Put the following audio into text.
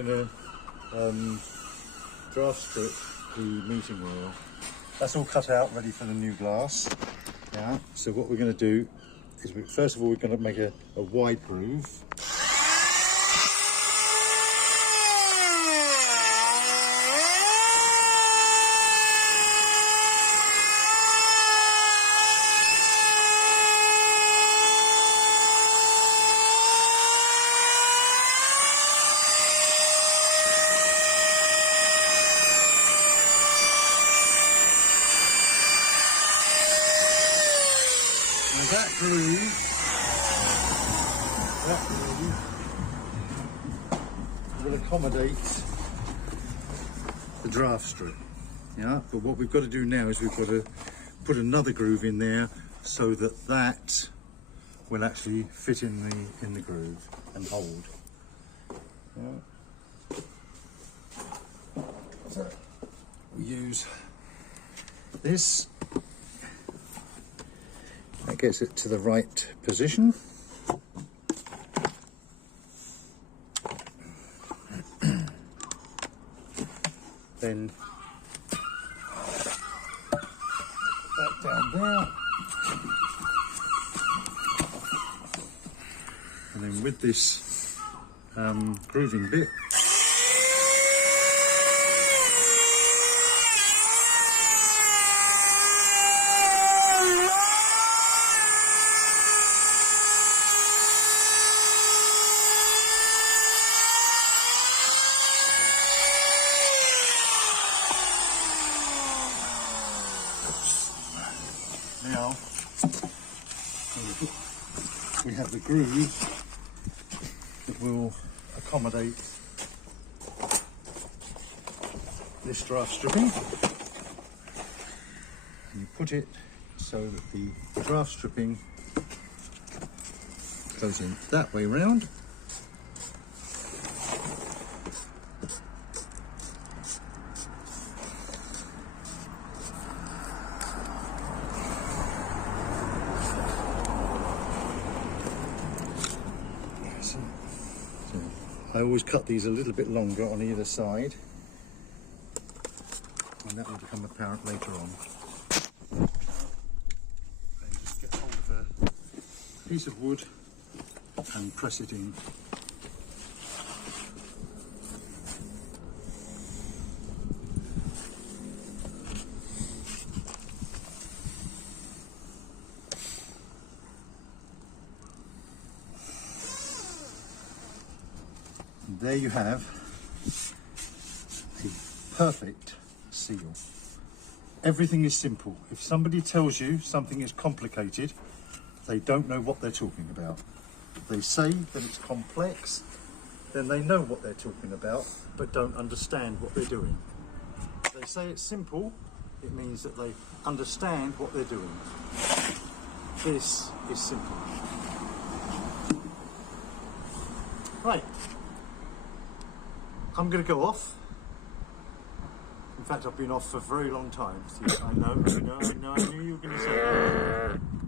We're going to draft strip the meeting rail. That's all cut out, ready for the new glass. Yeah. So what we're going to do is, first of all, we're going to make a wide groove. That groove will accommodate the draft strip. Yeah, but what we've got to do now is we've got to put another groove in there so that that will actually fit in the groove and hold. Yeah. So we use this. That gets it to the right position. Then that down there. And then with this grooving bit, now we have the groove that will accommodate this draft stripping, and you put it so that the draft stripping goes in that way round. I always cut these a little bit longer on either side, and that will become apparent later on. And just get hold of a piece of wood and press it in. There you have a perfect seal. Everything is simple. If somebody tells you something is complicated, they don't know what they're talking about. If they say that it's complex, then they know what they're talking about, but don't understand what they're doing. If they say it's simple, it means that they understand what they're doing. This is simple. Right. I'm going to go off. In fact, I've been off for a very long time. See, I know, I knew you were going to say that.